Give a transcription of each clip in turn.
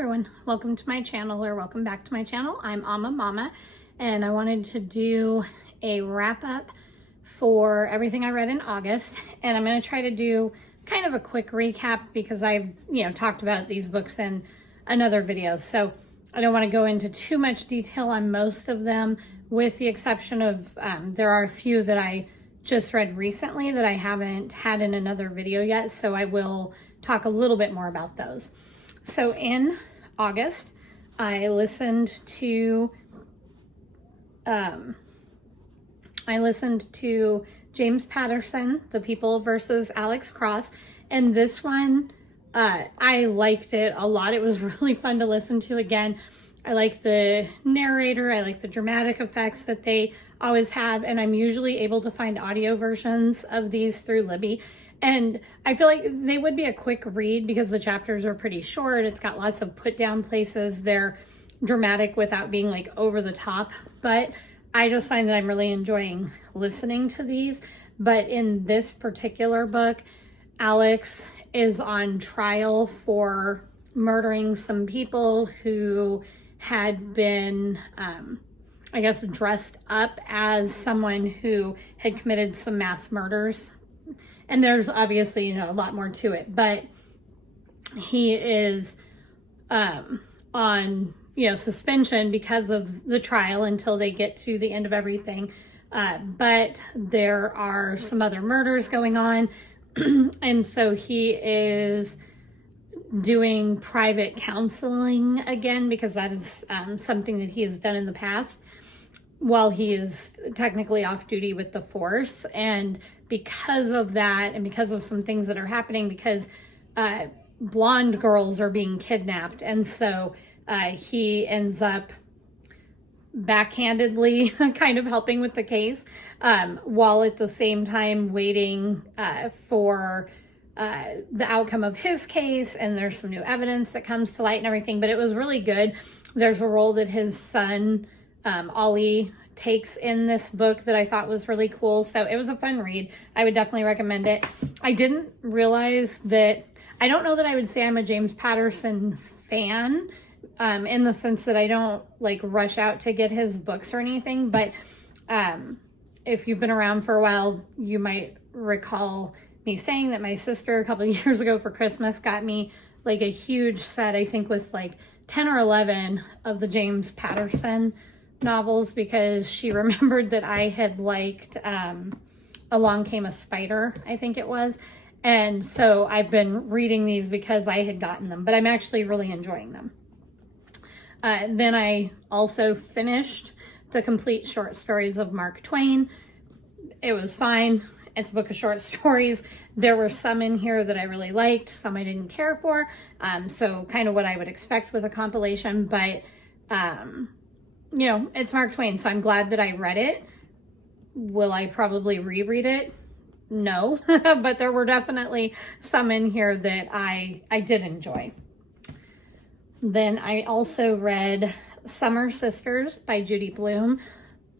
everyone, welcome to my channel, or welcome back to my channel. I'm Amma Mama, and I wanted to do a wrap up for everything I read in August, and I'm going to try to do kind of a quick recap because I've talked about these books in another video, so I don't want to go into too much detail on most of them, with the exception of there are a few that I just read recently that I haven't had in another video yet, so I will talk a little bit more about those. So in August, I listened to James Patterson, The People versus Alex Cross, and this one, I liked it a lot. It was really fun to listen to again. I like the narrator, I like the dramatic effects that they always have, and I'm usually able to find audio versions of these through Libby. And I feel like they would be a quick read because the chapters are pretty short. It's got lots of put down places. They're dramatic without being like over the top, but I just find that I'm really enjoying listening to these. But in this particular book, Alex is on trial for murdering some people who had been, I guess, dressed up as someone who had committed some mass murders. And there's obviously, a lot more to it, but he is on, suspension because of the trial until they get to the end of everything. But there are some other murders going on. And so he is doing private counseling again, because that is something that he has done in the past while he is technically off duty with the force. And because of that, and because of some things that are happening, because blonde girls are being kidnapped, and so he ends up backhandedly kind of helping with the case, while at the same time waiting for the outcome of his case. And there's some new evidence that comes to light and everything, but it was really good. There's a role that his son Ollie takes in this book that I thought was really cool. So it was a fun read. I would definitely recommend it. I didn't realize that, I don't know that I would say I'm a James Patterson fan, in the sense that I don't like rush out to get his books or anything, but if you've been around for a while, you might recall me saying that my sister a couple of years ago for Christmas got me like a huge set, I think with like 10 or 11 of the James Patterson novels, because she remembered that I had liked Along Came a Spider, I think it was. And so I've been reading these because I had gotten them, but I'm actually really enjoying them. Then I also finished the complete short stories of Mark Twain. It was fine. It's a book of short stories. There were some in here that I really liked, some I didn't care for. So kind of what I would expect with a compilation, but it's Mark Twain, so I'm glad that I read it. Will I probably reread it? No, but there were definitely some in here that I did enjoy. Then I also read Summer Sisters by Judy Blume,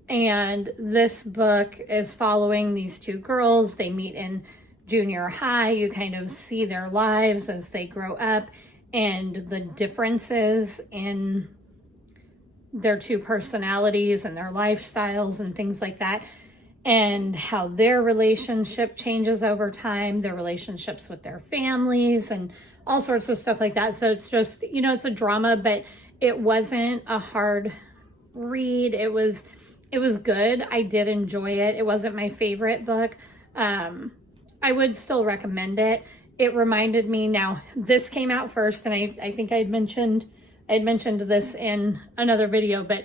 and this book is following these two girls. They meet in junior high. You kind of see their lives as they grow up and the differences in their two personalities and their lifestyles and things like that, and how their relationship changes over time, their relationships with their families, and all sorts of stuff like that. So it's just, it's a drama, but it wasn't a hard read. It was good. I did enjoy it. It wasn't my favorite book. I would still recommend it. It reminded me, now this came out first, and I think I had mentioned this in another video, but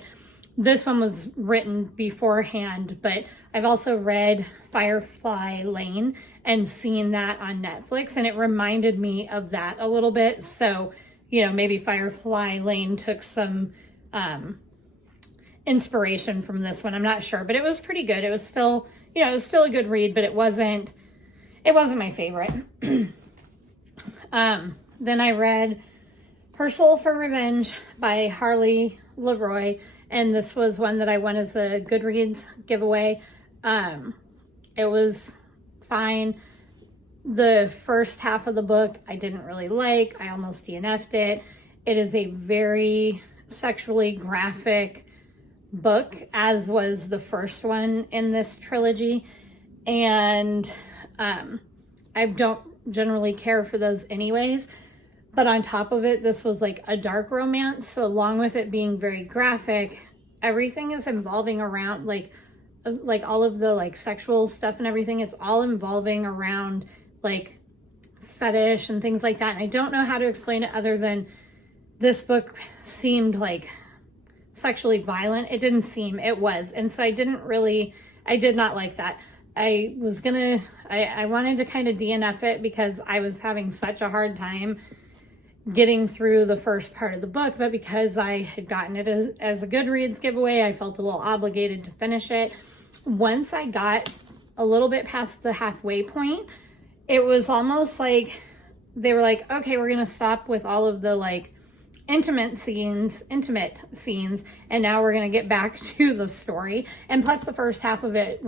this one was written beforehand. But I've also read Firefly Lane and seen that on Netflix, and it reminded me of that a little bit. So, maybe Firefly Lane took some inspiration from this one. I'm not sure, but it was pretty good. It was still, it was still a good read, but it wasn't my favorite. Then I read Her Soul for Revenge by Harley Leroy, and this was one that I won as a Goodreads giveaway. It was fine. The first half of the book I didn't really like. I almost DNF'd it. It is a very sexually graphic book, as was the first one in this trilogy. And I don't generally care for those anyways. But on top of it, this was like a dark romance. So along with it being very graphic, everything is involving around like all of the like sexual stuff and everything. It's all involving around like fetish and things like that. And I don't know how to explain it other than this book seemed like sexually violent. It didn't seem, it was. And so I did not like that. I wanted to kind of DNF it because I was having such a hard time getting through the first part of the book, but because I had gotten it as a Goodreads giveaway, I felt a little obligated to finish it. Once I got a little bit past the halfway point, it was almost like they were like, okay, we're gonna stop with all of the like intimate scenes, and now we're gonna get back to the story. And plus the first half of it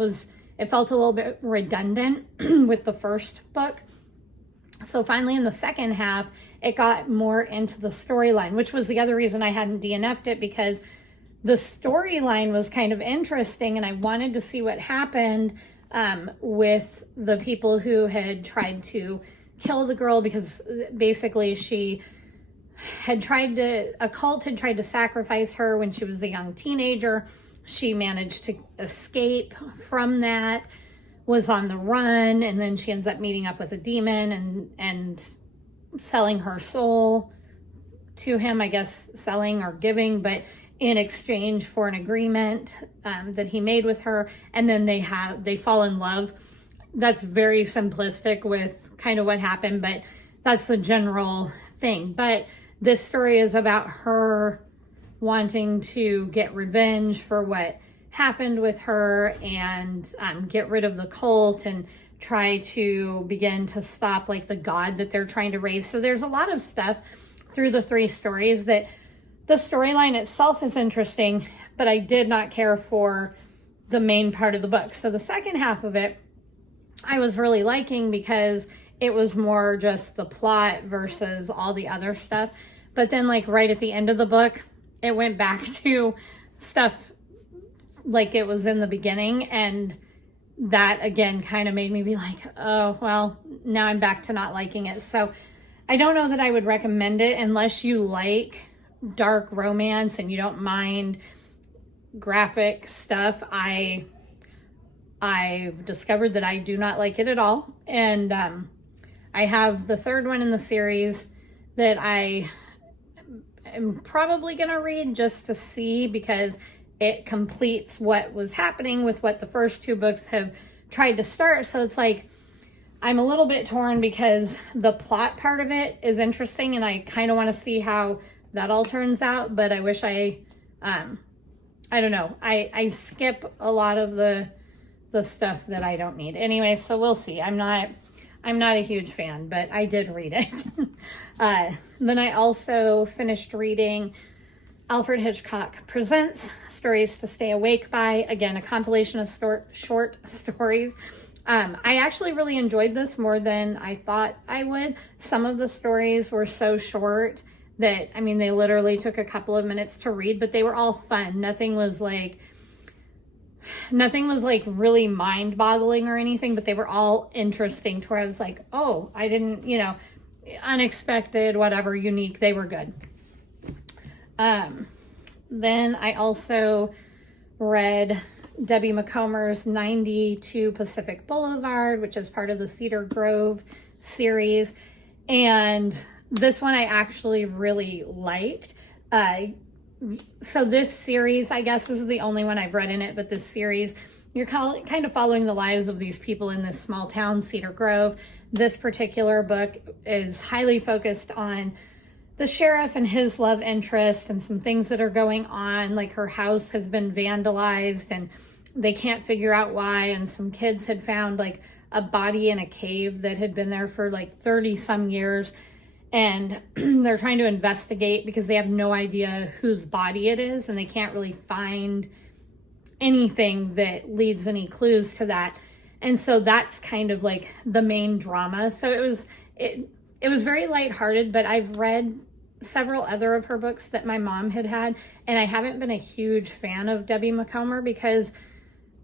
felt a little bit redundant with the first book. So finally in the second half, it got more into the storyline, which was the other reason I hadn't DNF'd it, because the storyline was kind of interesting and I wanted to see what happened with the people who had tried to kill the girl, because basically a cult had tried to sacrifice her when she was a young teenager. She managed to escape from that, was on the run, and then she ends up meeting up with a demon and selling her soul to him, I guess selling or giving, but in exchange for an agreement that he made with her. And then they fall in love. That's very simplistic with kind of what happened, but that's the general thing. But this story is about her wanting to get revenge for what happened with her and get rid of the cult and try to begin to stop like the god that they're trying to raise. So there's a lot of stuff through the three stories that the storyline itself is interesting, but I did not care for the main part of the book. So the second half of it, I was really liking because it was more just the plot versus all the other stuff. But then like right at the end of the book, it went back to stuff like it was in the beginning, and that again kind of made me be like, oh, well, now I'm back to not liking it. So I don't know that I would recommend it unless you like dark romance and you don't mind graphic stuff. I've discovered that I do not like it at all. And I have the third one in the series that I am probably going to read just to see, because it completes what was happening with what the first two books have tried to start. So it's like, I'm a little bit torn because the plot part of it is interesting and I kind of want to see how that all turns out. But I wish I don't know. I skip a lot of the stuff that I don't need. Anyway, so we'll see. I'm not a huge fan, but I did read it. Then I also finished reading Alfred Hitchcock Presents Stories to Stay Awake By. Again, a compilation of short stories. I actually really enjoyed this more than I thought I would. Some of the stories were so short that, I mean, they literally took a couple of minutes to read, but they were all fun. Nothing was like really mind-boggling or anything, but they were all interesting to where I was like, oh, I didn't, unexpected, whatever, unique. They were good. Then I also read Debbie Macomber's 92 Pacific Boulevard, which is part of the Cedar Grove series. And this one I actually really liked. So this series, I guess this is the only one I've read in it, but this series, you're kind of following the lives of these people in this small town, Cedar Grove. This particular book is highly focused on the sheriff and his love interest and some things that are going on, like her house has been vandalized and they can't figure out why, and some kids had found like a body in a cave that had been there for like 30 some years, and they're trying to investigate because they have no idea whose body it is and they can't really find anything that leads any clues to that. And so that's kind of like the main drama. So it was very lighthearted, but I've read several other of her books that my mom had, and I haven't been a huge fan of Debbie Macomber because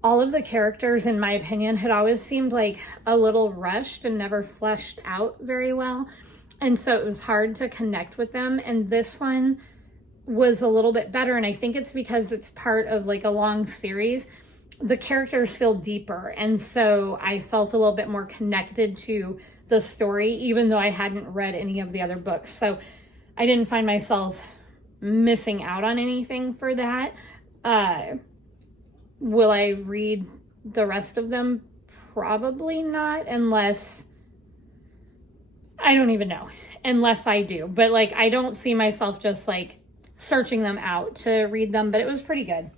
all of the characters, in my opinion, had always seemed like a little rushed and never fleshed out very well. And so it was hard to connect with them. And this one was a little bit better. And I think it's because it's part of like a long series. The characters feel deeper. And so I felt a little bit more connected to the story, even though I hadn't read any of the other books. So I didn't find myself missing out on anything for that. Will I read the rest of them? Probably not, unless, I don't even know, unless I do. But like, I don't see myself just like searching them out to read them, but it was pretty good.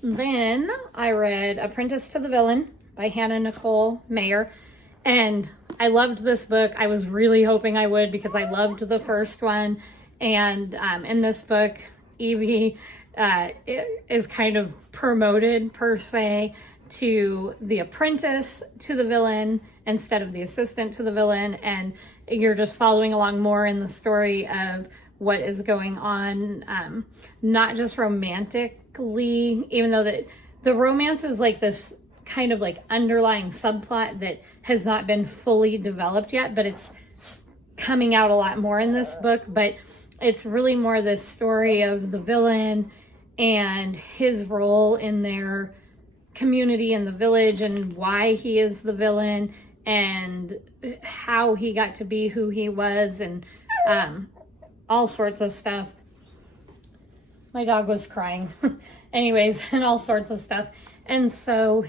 Then I read Apprentice to the Villain by Hannah Nicole Mayer, and I loved this book. I was really hoping I would because I loved the first one. And in this book, Evie is kind of promoted per se to the apprentice to the villain instead of the assistant to the villain, and you're just following along more in the story of what is going on, not just romantically, even though the romance is like this kind of like underlying subplot that has not been fully developed yet, but it's coming out a lot more in this book. But it's really more this story of the villain and his role in their community and the village, and why he is the villain and how he got to be who he was, and all sorts of stuff. My dog was crying. Anyways, and all sorts of stuff. And so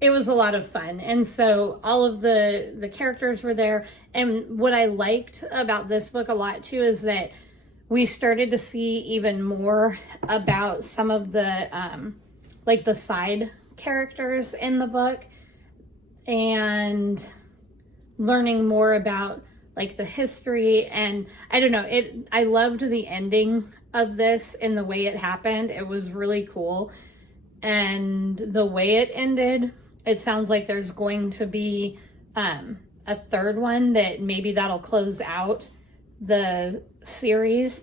it was a lot of fun. And so all of the characters were there. And what I liked about this book a lot too is that we started to see even more about some of the like the side characters in the book, and learning more about like the history. And I don't know, I loved the ending of this and the way it happened. It was really cool. And the way it ended, it sounds like there's going to be a third one that maybe that'll close out the series.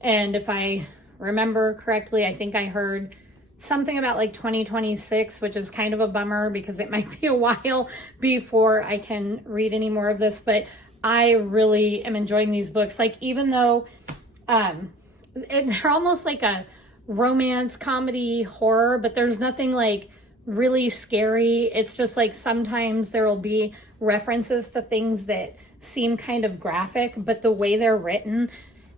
And if I remember correctly, I think I heard something about like 2026, which is kind of a bummer because it might be a while before I can read any more of this. But I really am enjoying these books. Like, even though they're almost like a romance, comedy, horror, but there's nothing like really scary. It's just like sometimes there will be references to things that seem kind of graphic, but the way they're written,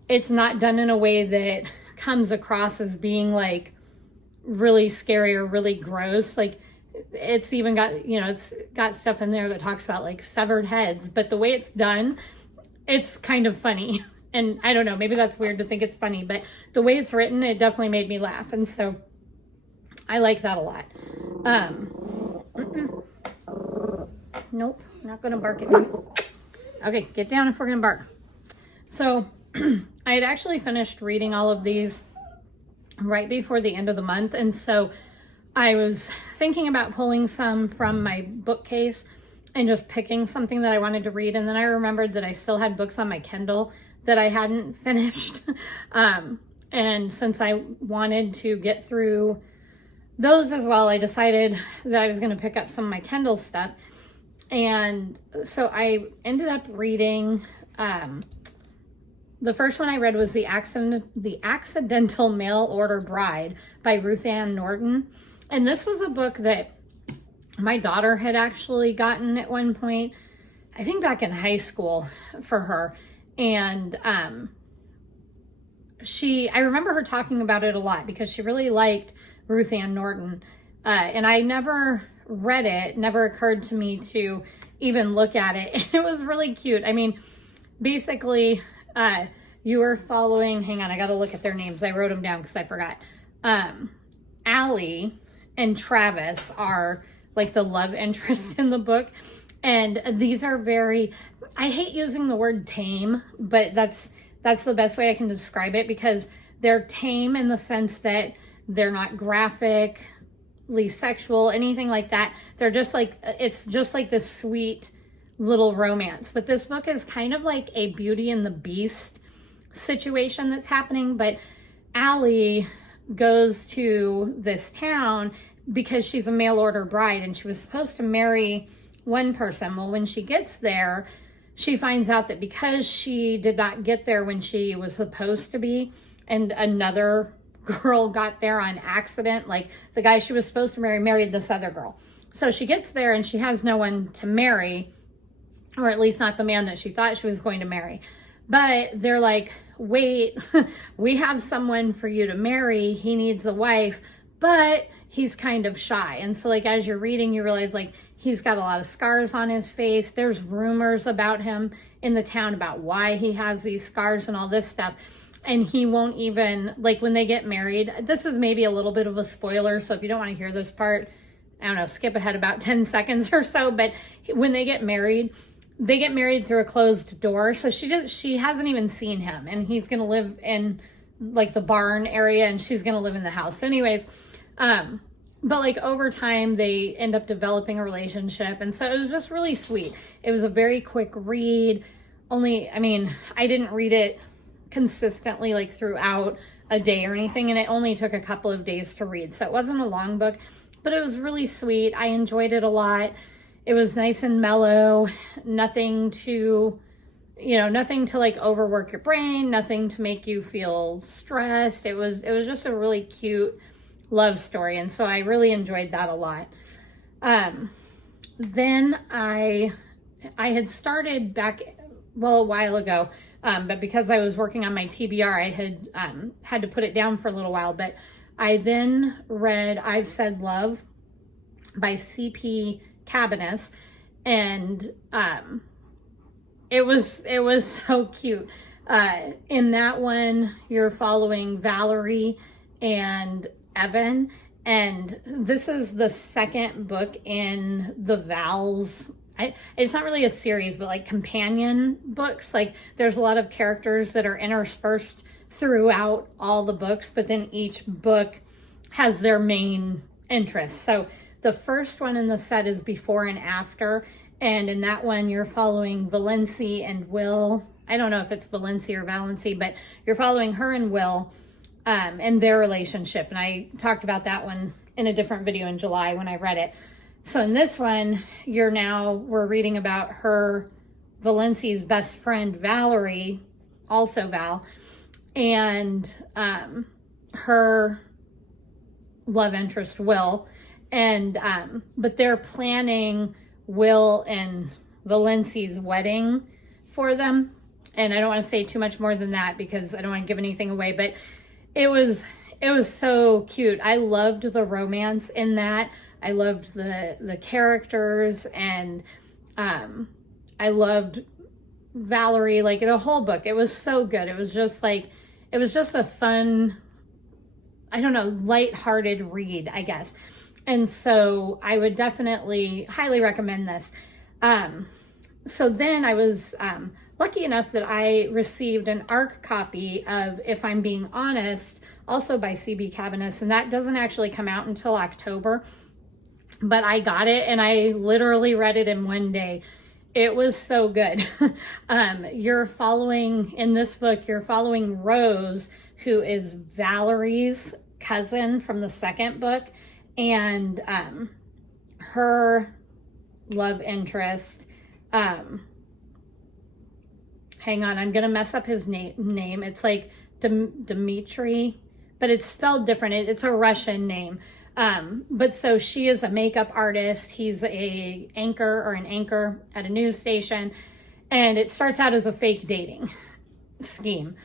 it's not done in a way that comes across as being like really scary or really gross. Like, it's even got, you know, it's got stuff in there that talks about like severed heads, but the way it's done, it's kind of funny. And I don't know, maybe that's weird to think it's funny, but the way it's written, it definitely made me laugh. And so I like that a lot. Nope, not gonna bark at me. Okay, get down if we're gonna bark. So I had actually finished reading all of these right before the end of the month. And so I was thinking about pulling some from my bookcase and just picking something that I wanted to read. And then I remembered that I still had books on my Kindle that I hadn't finished. And since I wanted to get through those as well, I decided that I was going to pick up some of my Kindle stuff. And so I ended up reading, the first one I read was The Accidental Mail Order Bride by Ruth Ann Norton. And this was a book that my daughter had actually gotten at one point, I think back in high school for her. And I remember her talking about it a lot because she really liked Ruth Ann Norton. And I never read it, never occurred to me to even look at it. It was really cute. I mean, basically, you were following, hang on, I got to look at their names. I wrote them down because I forgot. Allie and Travis are like the love interest in the book. And these are very, I hate using the word tame, but that's the best way I can describe it, because they're tame in the sense that they're not graphically sexual, anything like that. They're just like, it's just like this sweet little romance. But this book is kind of like a Beauty and the Beast situation that's happening. But Allie goes to this town because she's a mail order bride and she was supposed to marry one person. Well, when she gets there, she finds out that because she did not get there when she was supposed to be, and another girl got there on accident, like the guy she was supposed to marry married this other girl. So she gets there and she has no one to marry, or at least not the man that she thought she was going to marry. But they're like, wait, we have someone for you to marry. He needs a wife, but he's kind of shy. And so like, as you're reading, you realize like he's got a lot of scars on his face. There's rumors about him in the town about why he has these scars and all this stuff. And he won't even, like when they get married, this is maybe a little bit of a spoiler. So if you don't want to hear this part, I don't know, skip ahead about 10 seconds or so. But when they get married through a closed door. So she hasn't even seen him, and he's going to live in like the barn area and she's going to live in the house. Anyways, but like over time they end up developing a relationship. And so it was just really sweet. It was a very quick read. I didn't read it consistently like throughout a day or anything, and it only took a couple of days to read. So it wasn't a long book, but it was really sweet. I enjoyed it a lot. It was nice and mellow, nothing to like overwork your brain, nothing to make you feel stressed. It was just a really cute love story. And so I really enjoyed that a lot. Then I had started back, a while ago, but because I was working on my TBR, I had to put it down for a little while. But I then read I've Said Love by C.P. Cabanis, and it was so cute. In that one, you're following Valerie and Evan, and this is the second book in the Val's. It's not really a series, but like companion books. Like there's a lot of characters that are interspersed throughout all the books, but then each book has their main interests. So the first one in the set is Before and After, and in that one you're following Valency and Will. I don't know if it's Valency or Valency, but you're following her and Will and their relationship. And I talked about that one in a different video in July when I read it. So in this one, we're reading about Valency's best friend, Valerie, also Val, and her love interest, Will. And, but they're planning Will and Valency's wedding for them. And I don't want to say too much more than that because I don't want to give anything away, but it was so cute. I loved the romance in that. I loved the characters, and I loved Valerie, like the whole book. It was so good. It was just a fun, I don't know, lighthearted read, I guess. And so I would definitely highly recommend this. So then I was lucky enough that I received an ARC copy of If I'm Being Honest, also by C.B. Cabanis, and that doesn't actually come out until October. But I got it and I literally read it in one day. It was so good. In this book, you're following Rose, who is Valerie's cousin from the second book, and her love interest. Hang on, I'm gonna mess up his name. It's like Dmitry, but it's spelled different. It's a Russian name. But so she is a makeup artist. He's an anchor at a news station. And it starts out as a fake dating scheme.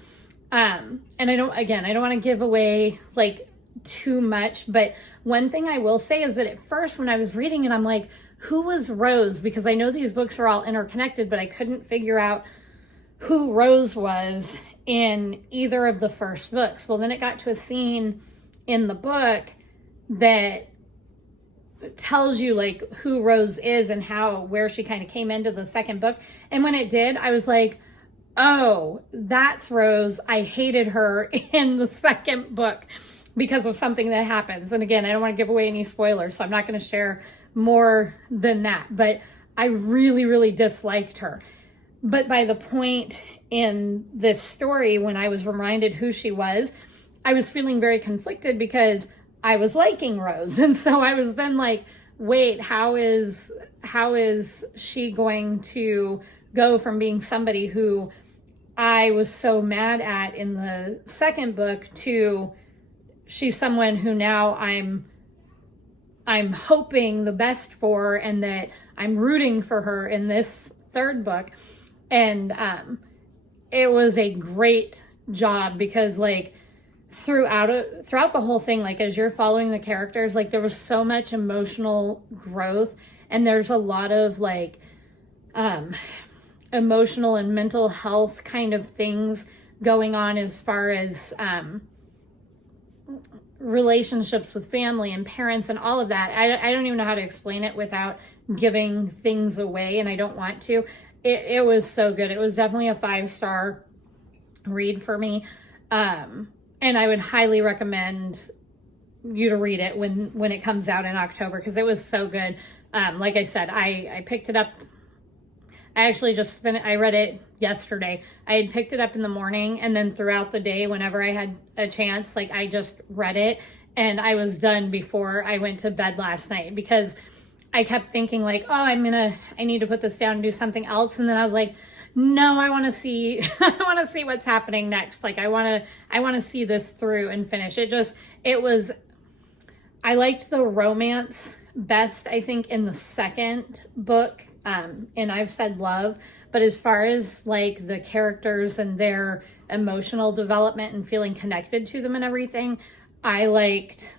And I don't want to give away like too much, but one thing I will say is that at first when I was reading it, I'm like, who was Rose? Because I know these books are all interconnected, but I couldn't figure out who Rose was in either of the first books. Well, then it got to a scene in the book that tells you like who Rose is and where she kind of came into the second book. And when it did, I was like, oh, that's Rose. I hated her in the second book because of something that happens. And again, I don't want to give away any spoilers, so I'm not going to share more than that. But I really, really disliked her. But by the point in this story, when I was reminded who she was, I was feeling very conflicted because I was liking Rose. And so I was then like, wait, how is she going to go from being somebody who I was so mad at in the second book to she's someone who now I'm hoping the best for, and that I'm rooting for her in this third book. And it was a great job because like throughout the whole thing, like as you're following the characters, like there was so much emotional growth, and there's a lot of like emotional and mental health kind of things going on as far as relationships with family and parents and all of that. I don't even know how to explain it without giving things away, and I don't want to. It was so good. It was definitely a 5-star read for me. And I would highly recommend you to read it when it comes out in October, because it was so good. Like I said, I picked it up. I actually I read it yesterday. I had picked it up in the morning, and then throughout the day, whenever I had a chance, like I just read it, and I was done before I went to bed last night, because I kept thinking like, oh, I need to put this down and do something else. And then I was like, no, I want to see, what's happening next. Like I want to see this through and finish it. I liked the romance best, I think, in the second book. And I've Said Love, but as far as like the characters and their emotional development and feeling connected to them and everything, I liked,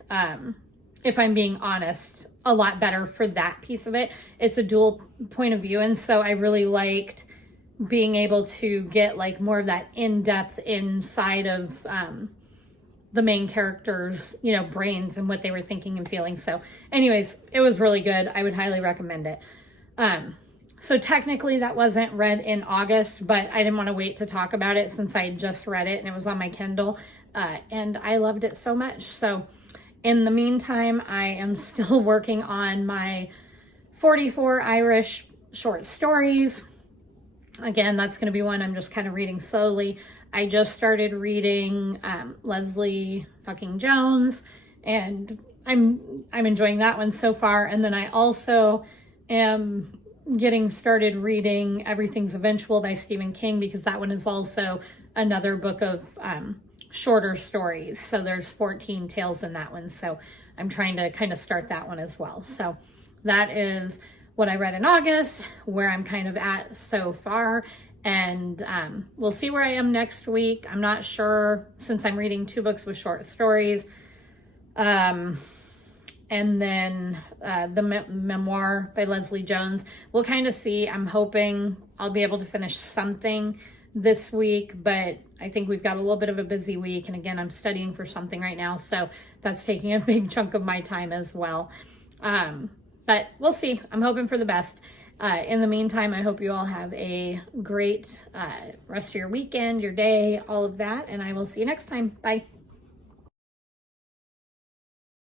if I'm being honest, a lot better for that piece of it. It's a dual point of view, and so I really liked being able to get like more of that in-depth inside of the main characters, brains and what they were thinking and feeling. So anyways, it was really good. I would highly recommend it. So technically that wasn't read in August, but I didn't want to wait to talk about it since I just read it and it was on my Kindle, and I loved it so much. So in the meantime, I am still working on my 44 Irish short stories. Again, that's going to be one I'm just kind of reading slowly. I just started reading Leslie fucking Jones, and I'm enjoying that one so far. And then I also am getting started reading Everything's Eventual by Stephen King, because that one is also another book of shorter stories. So there's 14 tales in that one. So I'm trying to kind of start that one as well. So that is what I read in August, where I'm kind of at so far. And we'll see where I am next week. I'm not sure, since I'm reading 2 books with short stories. And then the memoir by Leslie Jones. We'll kind of see. I'm hoping I'll be able to finish something this week, but I think we've got a little bit of a busy week. And again, I'm studying for something right now, so that's taking a big chunk of my time as well. But we'll see. I'm hoping for the best. In the meantime, I hope you all have a great rest of your weekend, your day, all of that, and I will see you next time. Bye.